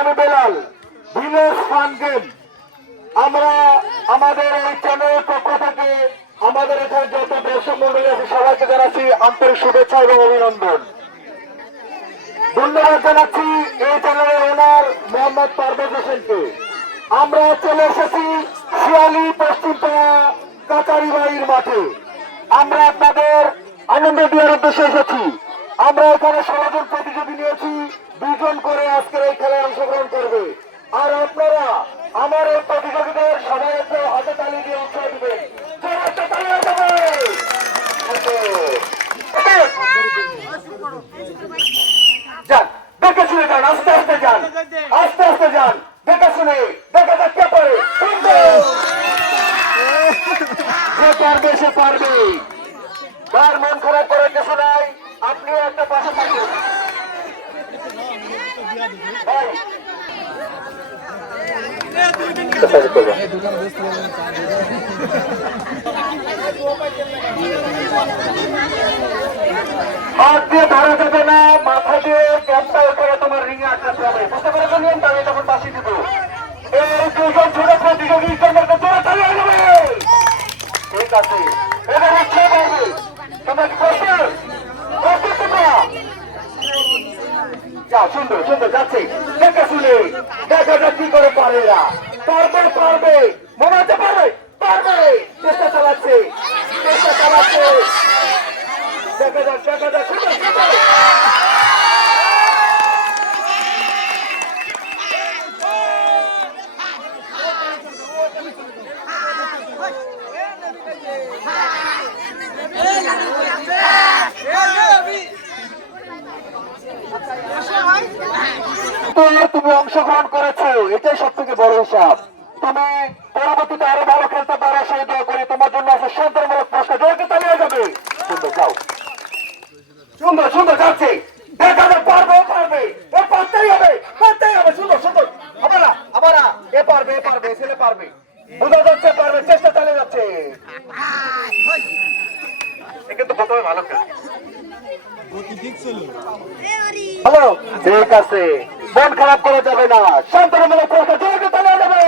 আমি Belal village fun game. আমরা আমাদের এই চ্যানেলের পক্ষ থেকে আমাদের এখানে যত দর্শক মন্ডলী আছে সবাইকে জানাচ্ছি আন্তরিক শুভেচ্ছা এবং অভিনন্দন। ধন্যবাদ জানাচ্ছি এই চ্যানেলের ওনার মোহাম্মদ পারভেজ হোসেনকে। আমরা চলে এসেছি শিয়ালি পশ্চিমপাড়া কাকারিবাড়ির মাঠে। আমরা আপনাদের আনন্দ দেওয়ার উদ্দেশ্যে এসেছি। আমরা এখানে 16 জন প্রতিযোগী নিয়েছি, 2 জন করে আজকের এই খেলায় অংশগ্রহণ করবে। আর আপনারা আমার এই প্রতিযোগীদের সবাই একটু হাতে তালি দিয়ে উৎসাহ দিবেন। যান, দেখে শুনে যান, আস্তে আস্তে যান, আস্তে আস্তে যান, দেখে শুনে দেখা যাক কে পারে। যে পারবে সে পারবে, তার মন খারাপ করার কিছু নাই। আপনিও একটা পাশে থাকুন। হাত দিয়ে ধরা যাবে না, মাথা দিয়ে ক্যাপটা উপরে তোমার রিঙে আটকাতে হবে। বুঝতে পেরেছো নিয়মটা? আমি তখন পাশে দিব। এই 2 জন ছোট প্রতিযোগীর জন্য জোরে তালি হয়ে যাবে। ঠিক আছে, এবার ইচ্ছে পারবে। তোমরা কি করবে? যাও, সুন্দর সুন্দর যাচ্ছে। দেখে শুনে দেখা যাক কি করে পারে এরা। পারবে পারবে, মনে হতে পারবে পারবে। চেষ্টা চালাচ্ছে, চেষ্টা চালাচ্ছে। দেখা যাক দেখা যাক। তুমি অংশগ্রহণ করেছো, এটাই সব থেকে বড় হিসাব। তুমি পরবর্তীতে আরো ভালো খেলতে পারো সেই দোয়া করি। তোমার জন্য আছে সন্তানমূলক পুরস্কার। জোরে তালিয়ে যাবে। সুন্দর, যাও, সুন্দর সুন্দর যাচ্ছে। দেখা যাক পারবে পারবে, এ পারতেই হবে, পারতেই হবে। সুন্দর সুন্দর, আমরা আমরা এ পারবে এ পারবে, ছেলে পারবে, বোঝা যাচ্ছে পারবে। চেষ্টা চালিয়ে যাচ্ছে। কিন্তু প্রথমে ভালো খেলছে। হ্যালো, ঠিক আছে, মন খারাপ করা যাবে না। সন্তানমূলক পুরস্কার জোরে তালিয়ে যাবে।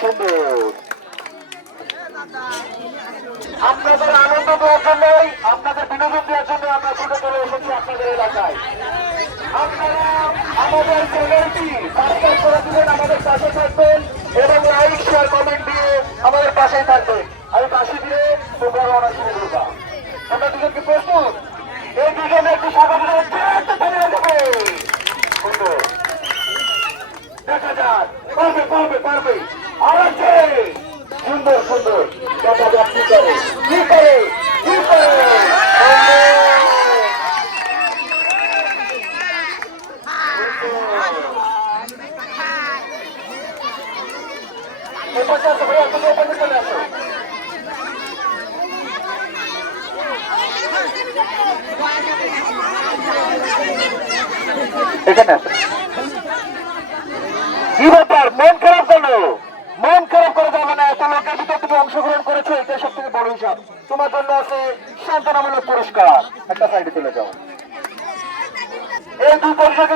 সুন্দর। আপনাদের আনন্দ দেওয়ার জন্যই, আপনাদের বিনোদন দেওয়ার জন্য আমরা ছুটে চলে এসেছি আপনাদের এলাকায়। আপনারা আমাদের চ্যানেলটি সাবস্ক্রাইব করে দিবেন, আমাদের পাশে থাকবেন এবং লাইক শেয়ার কমেন্ট দিয়ে আমাদের পাশেই থাকবেন। আমি পাশে দিয়ে তোমরা রওনা শুরু করবা। আমরা দুজনকে প্রস্তুত? এই দুজনে একটু স্বাগত যাবে। সুন্দর, দেখা যাক পারবে পারবে পারবে। আর আছে, সুন্দর সুন্দর, দেখা যাক কি করে কি করে কি করে। ভাইয়া তুমি ওখানে চলে আসো। এখানে আসো। কি ব্যাপার, মন খারাপ করো? মন খারাপ করে যাবে না। এত লোকের ভিতরে তুমি অংশগ্রহণ করেছো, এটা সব থেকে বড় হিসাব। তোমার জন্য আছে সান্ত্বনামূলক পুরস্কার। একটা সাইডে চলে যাও। এই 2 পরিষদকে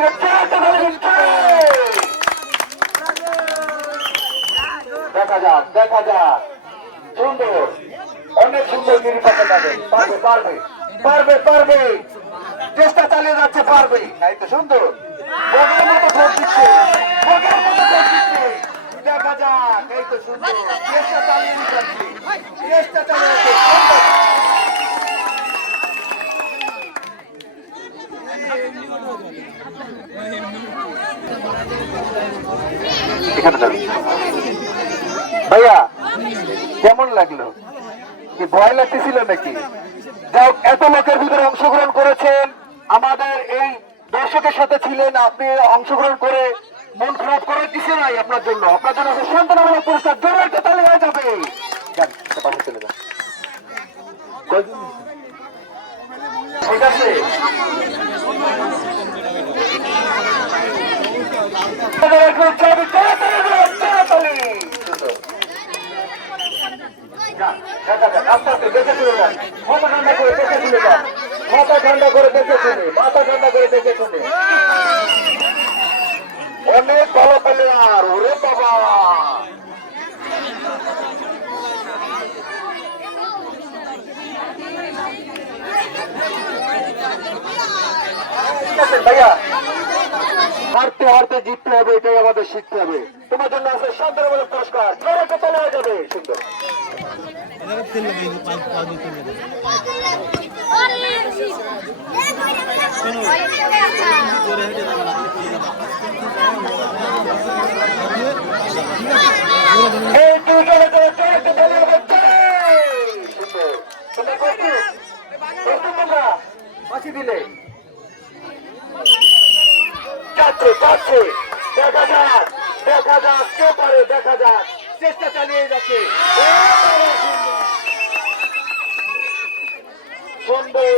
দেখা যাক দেখা যাক। সুন্দর, অনেক সুন্দর নির্বাচন যাবে। পারবে পারবে পারবে পারবে, চেষ্টা চালিয়ে যাচ্ছে, পারবে। এই তো সুন্দর, বগের মতো ভোট দিচ্ছে, বগের মতো ভোট দিচ্ছে। দেখা যাক, এই তো সুন্দর, চেষ্টা চালিয়ে যাচ্ছে, চেষ্টা চালিয়ে যাচ্ছে। ভাইয়া কেমন লাগলো? কি ভয় লাগতেছিল নাকি? যাও, এত লোকের ভিতরে অংশগ্রহণ করেছেন, আমাদের এই দর্শকের সাথে ছিলেন, আপনি অংশগ্রহণ করে মন খারাপ করার কিছু নাই। আপনার জন্য সন্তানমূলক পুরস্কার। জোরে একটা তালি হয়ে যাবে। পাশে চলে যান। ঠিক আছে, আস্তে আস্তে দেখে চলে যান। মাথা ঠান্ডা করে দেখে চলে যান। মাথা ঠান্ডা করে দেখে শুনে, মাথা ঠান্ডা করে দেখে শুনে। অনেক ভালো প্লেয়ার, ওরে বাবা। ভাইয়া হারতে হারতে জিততে হবে, এটাই আমাদের শিখতে হবে। তোমার জন্য আছে শান্তমূলক পুরস্কার, জোরে চলে যাবে। সুন্দর ফাঁসি দিলে যাচ্ছে যাচ্ছে, দেখা যাক দেখা যাক কে পারে, দেখা যাক, চেষ্টা চালিয়ে যাচ্ছে। সুন্দর,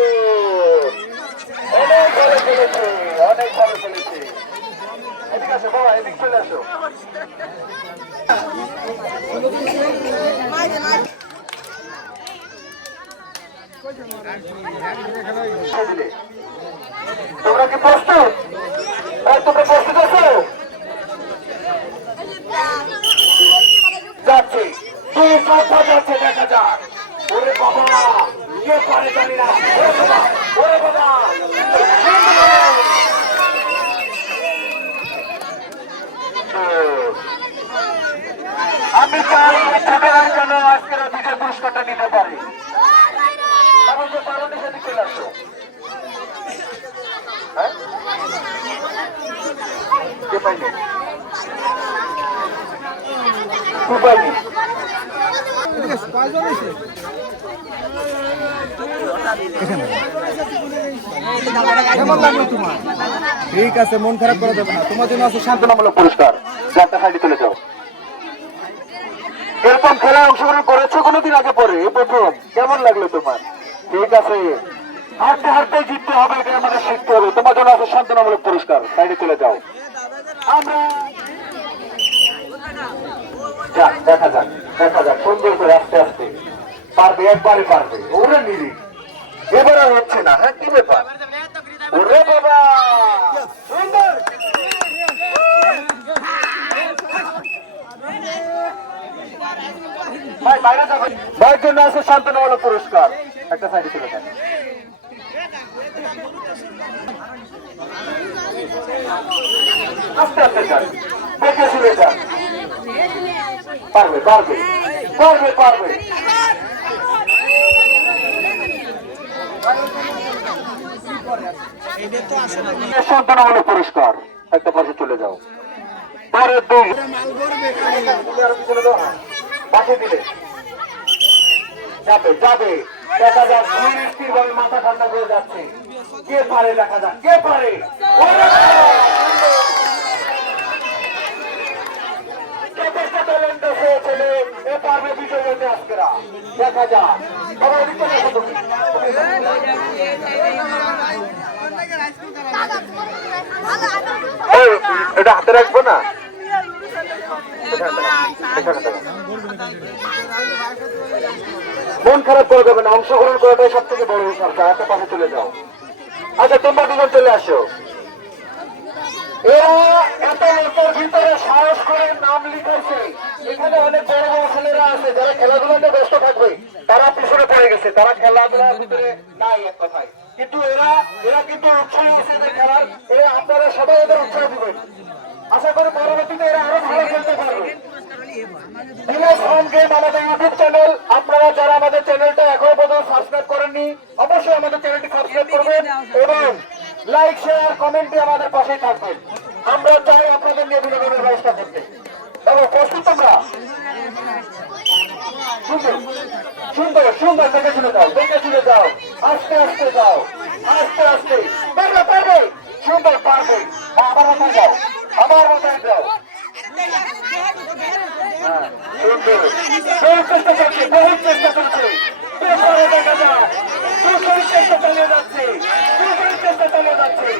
অনেক ভালো খেলেছে, অনেক ভালো খেলেছে। এদিকে আসো বাবা, এদিকে চলে আসো। তোমরা কি প্রস্তুত? তোমরা প্রস্তুত আছো? যাচ্ছে, দুই কথা যাচ্ছে, দেখা যাক। ওরে বাবা, কে পারে জানি না। ওরে বাবা, ওরে বাবা। আমি চাই ছোটদের জন্য আজকের বিজয় পুরস্কারটা নিতে পারি। কারণ যে পারণে সাথে চলে আসো। হ্যাঁ, কে পাইনি? পাইনি। কেমন লাগলো তোমার? ঠিক আছে, মন খারাপ করা যাবে না। তোমার জন্য আছে শান্তনামূলক পুরস্কার, যাতে সাইডে চলে যাও। এরকম খেলায় অংশগ্রহণ করেছো কোনোদিন আগে পরে? এই প্রথম। কেমন লাগলো তোমার? ঠিক আছে, হারতে হারতে জিততে হবে, এটা আমাদের শিখতে হবে। তোমার জন্য আছে শান্তনামূলক পুরস্কার, সাইডে চলে যাও। আমরা যাক, দেখা যাক দেখা যাক, সুন্দর করে আস্তে আস্তে পারবে, একবারে পারবে। ওরে নিরি, এবারে হচ্ছে না। হ্যাঁ, কি ব্যাপার? ওরে বাবা, সুন্দর। ভাই বাইরে যাবেন, ভাইয়ের জন্য আছে শান্তনামূলক পুরস্কার, একটা সাইডে চলে যান। আস্তে আস্তে যান, দেখে শুনে যান। পারবে পারবে পারবে পারবে। শান্তনামূলক পুরস্কার, একটা পাশে চলে যাও। পরের দুই পাশে দিলে যাবে যাবে, দেখা যাক। স্থিরভাবে মাথা ঠান্ডা করে যাচ্ছে, কে পারে, দেখা যাক কে পারে। ছেলে এ পারবে বিজয় হতে আজকেরা, দেখা যাক। এটা হাতে রাখবো না, মন খারাপ করে যাবে না, অংশগ্রহণ করাটাই সব থেকে বড় সংখ্যা। একটা পাশে চলে যাও। আচ্ছা, তোমরা দুজন চলে আসো। এরা এত লোকের ভিতরে সাহস করে নাম লিখেছে। এখানে অনেক বড় বড় ছেলেরা আছে যারা খেলাধুলাতে ব্যস্ত থাকবে, তারা পিছনে পড়ে গেছে, তারা খেলাধুলার ভিতরে নাই এক কথায়। কিন্তু এরা কিন্তু উৎসাহী আছে এদের খেলার। আপনারা সবাই এদের উৎসাহ দিবেন। আশা করি পরবর্তীতে এরা আরো ভালো খেলতে পারবে। আমাদের ইউটিউব চ্যানেল, আপনারা যারা আমাদের চ্যানেলটা এখনো পর্যন্ত সাবস্ক্রাইব করেননি, অবশ্যই আমাদের চ্যানেলটি সাবস্ক্রাইব করবেন এবং লাইক শেয়ার কমেন্টে আমাদের পাশেই থাকবেন। আমরা চাই আপনাদের নিয়ে বিনোদনের ব্যবস্থা করতে। তবে প্রস্তুত তোমরা? সুন্দর সুন্দর সুন্দর, দেখে শুনে যাও, দেখে শুনে যাও, আস্তে আস্তে যাও, আস্তে আস্তে। পারবে পারবে, সুন্দর পারবে। আবার মাথায় যাও, আবার মাথায় যাও। বহুত চেষ্টা করছে, বহুত চেষ্টা করছে, দেখা যায় চেষ্টা চালিয়ে যাচ্ছে, চেষ্টা চালিয়ে যাচ্ছে।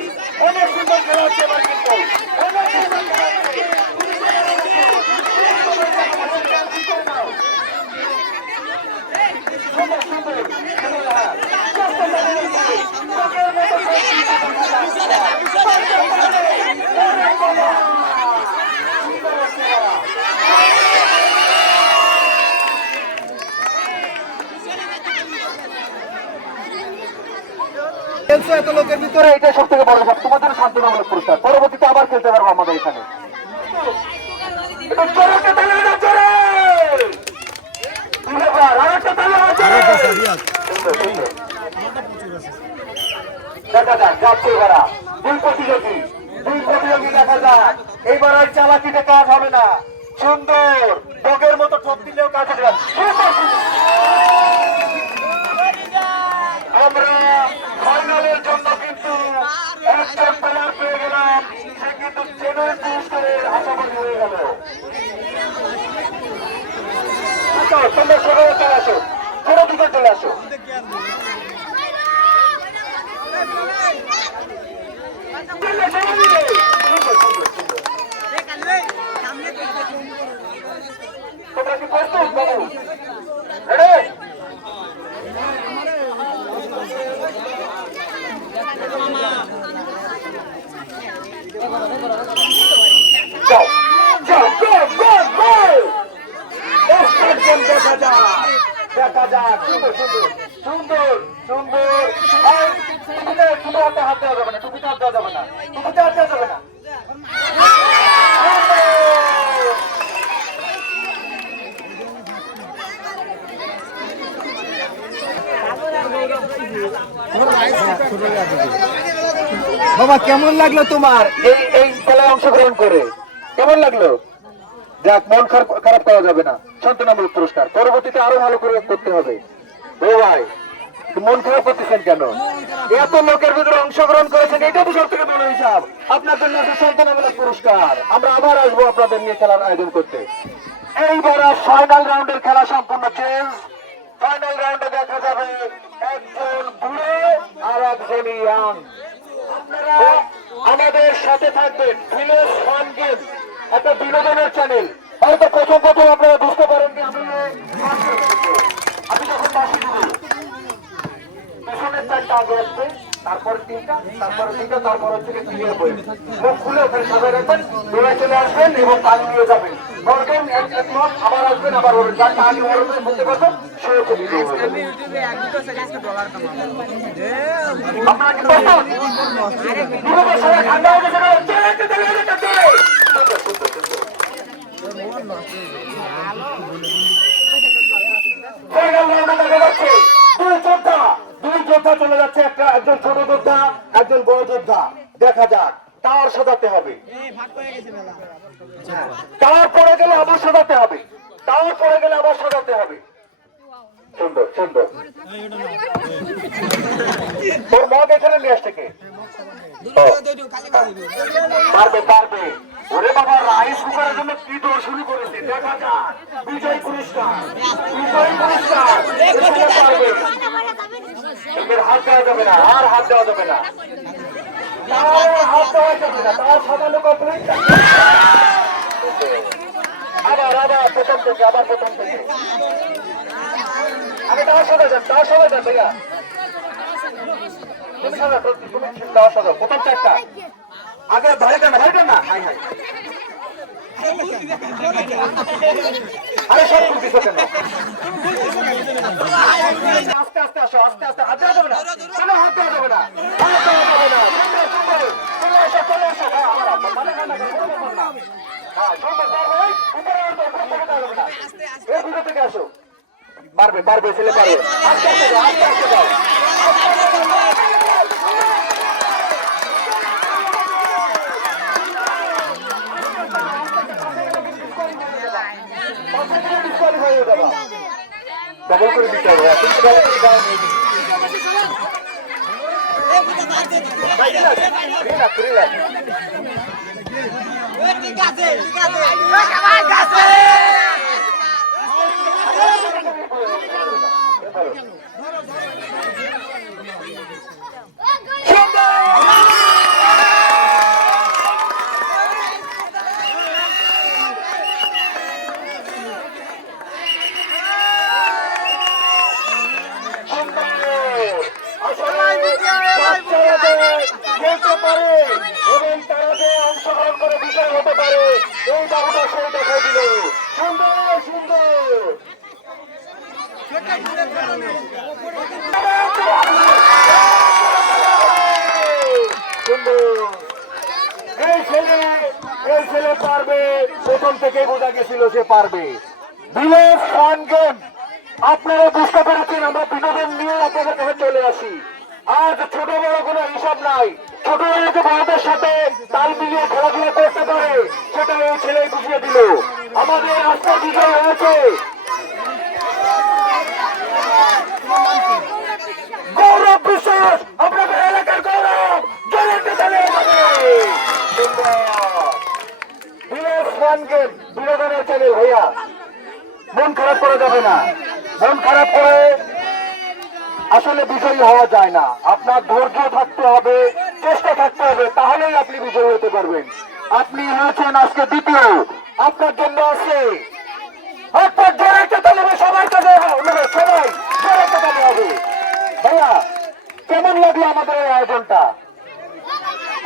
অনেক সুন্দর খেলা হচ্ছে এবার, কিন্তু অনেক সুন্দর খেলা হচ্ছে। সুন্দর সুন্দর চেষ্টা চালিয়ে যাচ্ছে। করতেছো এত লোকের ভিতরে। তোরা এটা সব থেকে বড় ব্যাপার, তোমার জন্য শান্তনামূলক পুরস্কার, পরবর্তীতে আবার খেলতে পারবো আমাদের এখানে। একটু জোরে একটা তালি বাজাও, জোরে। কি ব্যাপার? আরেকটা তালি বাজাও, জোরে। সুন্দর, সুন্দর। দেখা যাক, যাচ্ছে এবারা দুই প্রতিযোগী দেখা যাক। এইবার আর চালাকিতে কাজ হবে না, সুন্দর ডগের মতো ঠোক দিলেও কাজ হবে না। আমরা ফাইনালের জন্য কিন্তু একজন প্লেয়ার পেয়ে গেলাম, সে কিন্তু জেনুইন পুরস্কারের আশাবাদী হয়ে গেল। আচ্ছা, তোমরা সবাই চলে আসো, ছোট দিকে চলে আসো। তোমরা কি প্রস্তুত বাবু? রেডি? যাও যাও, গো গো গো। দেখা যাক, দেখা যাক, সুন্দর সুন্দর সুন্দর সুন্দর। টুপিতে হাত দেওয়া যাবে না, টুপিতে হাত দেওয়া যাবে না, টুপিতে হাত দেওয়া যাবে না। বাবা কেমন লাগলো তোমার এই খেলায় অংশগ্রহণ করে? কেমন লাগলো? যাক, মন খারাপ করা যাবে না, শান্তনামূলক পুরস্কার, পরবর্তীতে আরো ভালো করে করতে হবে। ও ভাই, মন খারাপ করতেছেন কেন? এত লোকের ভিতরে অংশগ্রহণ করেছেন, এটা তো সব থেকে বড় হিসাব। আপনার জন্য আছে শান্তনামূলক পুরস্কার। আমরা আবার আসবো আপনাদের নিয়ে খেলার আয়োজন করতে। এইবার ফাইনাল রাউন্ডের খেলা সম্পূর্ণ চেঞ্জ। ফাইনাল রাউন্ডে দেখা যাবে একজন বুড়ো আর একজন ইয়াং। আপনারা আমাদের সাথে থাকবেন। ভিলেজ ফান গেম একটা বিনোদনের চ্যানেল। হয়তো প্রথম আপনারা বুঝতে পারেন যে আমি যখন বাসি দিব, পিছনের চারটা আগে আসবে, তারপরে তিনটা, তারপরে তিনটা, তারপর হচ্ছে ক্লিয়ার বই। মুখ খুলে ওখানে সাজায় রাখবেন, দৌড়ে চলে আসবেন এবং পানি নিয়ে যাবেন। বলবেন একমত, আবার আসবেন, আবার বলবেন। যার আগে বলবেন বলতে পারবেন, সে হচ্ছে দ্বিতীয় বলবেন। আপনারা কি প্রস্তুত? দুপুরের সময় ঠান্ডা হয়ে গেছে না? চলে আসতে, চলে আসতে, চলে। সুন্দর, সুন্দর, সুন্দর। ফাইনাল রাউন্ডে দেখা যাচ্ছে দুই যোদ্ধা চলে যাচ্ছে, একজন ছোট যোদ্ধা, একজন বড় যোদ্ধা। দেখা যাক, টাওয়ার সাজাতে হবে, টাওয়ার পড়ে গেলে আবার সাজাতে হবে, টাওয়ার পড়ে গেলে আবার সাজাতে হবে। সুন্দর সুন্দর। তোর মগ এখানে নিয়ে আসছে কে? পারবে পারবে। ওরে বাবা, রাইস কুকারের জন্য কি দৌড় শুরু করেছে। দেখা যাক, বিজয় পুরস্কার, বিজয় পুরস্কার। পারবে, এদের হাত দেওয়া যাবে না, আর হাত দেওয়া যাবে না, হাত দেওয়া যাবে না। তার সাজানো কমপ্লিট। আবার আবার প্রথম থেকে, আবার প্রথম থেকে। আগে তার সাজা যান, তার সাজা যান ভাইয়া। তুমি সাজা, তুমি তার সাজা। প্রথম চারটা আগে ভাইটা না। হাই হাই, আরে সব খুলতেছো কেন? আস্তে আস্তে আসো, আস্তে আস্তে। হাত দেওয়া যাবে না, কোনো হাত দেওয়া যাবে না, হাত দেওয়া যাবে না। সুন্দর সুন্দর, চলে আসো, চলে আসো। মানে না, হ্যাঁ সুন্দর। পারবে, উপরে আসো, উপর থেকে দেওয়া যাবে না। এর ভিতর থেকে আসো। পারবে পারবে, ছেলে পারবে। আস্তে আস্তে যাও, আস্তে আস্তে যাও। ডবল করে দিতে হবে, কিন্তু ডবল করে দেওয়া নেই। খেলতে পারে এবং তারা যে অংশগ্রহণ করে বিষয় হতে পারে, এই বাবুটা সেই দেখা দিল। সুন্দর সুন্দর। ছেলে পারবে প্রথম থেকেই বোঝা গেছিল সে পারবে। ভিলেজ ফান গেম আপনারা বুঝতে পেরেছেন, আমরা বিনোদন নিয়ে আপনাদের কাছে চলে আসি। আজ ছোট বড় কোনো হিসাব নাই, ছোট যে বড়দের সাথে তাল মিলিয়ে খেলাধুলা করতে পারে সেটা এই ছেলে বুঝিয়ে দিল। আমাদের আজকে বিজয় হয়েছে গৌরব বিশ্বাস, আপনাদের এলাকার গৌরব জনতা দলে ভিলেজ ফান গেম বিনোদনের চ্যানেল। ভাইয়া মন খারাপ করা যাবে না, মন খারাপ করে আসলে বিজয়ী হওয়া যায় না। আপনার ধৈর্য থাকতে হবে, চেষ্টা থাকতে হবে, তাহলেই আপনি বিজয়ী হতে পারবেন। আপনি হয়েছেন আজকে দ্বিতীয়, আপনার জন্য আছে আপনার জোরে চেতা নেবে, সবাই কাজে নেবে, সবাই জোরে চেতা হবে। ভাইয়া কেমন লাগলো আমাদের এই আয়োজনটা?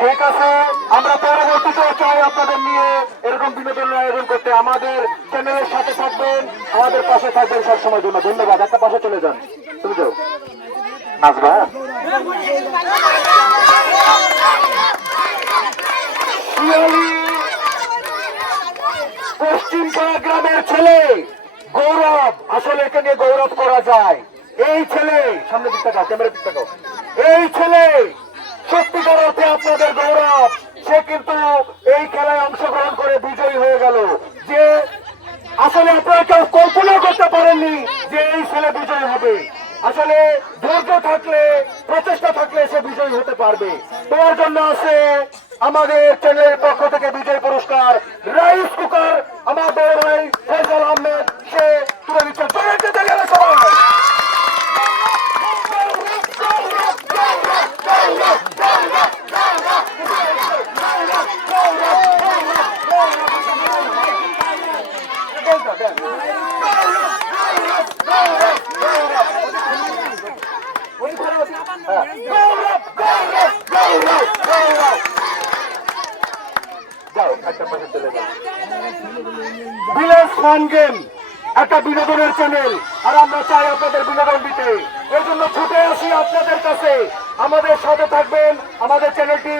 ঠিক আছে, আমরা পরবর্তীতে চাই আপনাদের নিয়ে এরকম বিনোদনের আয়োজন করতে। আমাদের চ্যানেলের সাথে থাকবেন, আমাদের পাশে থাকবেন সবসময়ের জন্য। ধন্যবাদ। একটা পাশে চলে যান, তুমি যাও নাচবা। পশ্চিম পাড়া গ্রামের ছেলে গৌরব, আসলে একে নিয়ে গৌরব করা যায়। এই ছেলে সামনে দিকটা দাও, ক্যামেরা দিকটা দাও। এই ছেলে সত্যিকার অর্থে আপনাদের গৌরব। সে কিন্তু এই খেলায় অংশগ্রহণ করে বিজয়ী হয়ে গেল। যে আসলে আপনারা কেউ কল্পনা করতে পারেননি যে এই ছেলে বিজয়ী হবে। আসলে ধৈর্য থাকলে, প্রচেষ্টা থাকলে সে বিজয়ী হতে পারবে। তোমার জন্য আছে আমাদের চ্যানেলের পক্ষ থেকে বিজয় পুরস্কার, রাইস কুকার। আমার বড় ভাই ফয়সাল আহমেদ সে তুলে দিচ্ছে। ভিলেজ ফান গেম একটা বিনোদনের চ্যানেল, আর আমরা চাই আপনাদের বিনোদন দিতে। এই জন্য ছুটে আসি আপনাদের কাছে। আমাদের সাথে থাকবেন, আমাদের চ্যানেলটি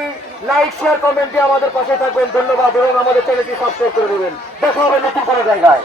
লাইক শেয়ার কমেন্ট দিয়ে আমাদের পাশে থাকবেন। ধন্যবাদ, এবং আমাদের চ্যানেলটি সাবস্ক্রাইব করে দেবেন। দেখা হবে নতুন কোনো জায়গায়।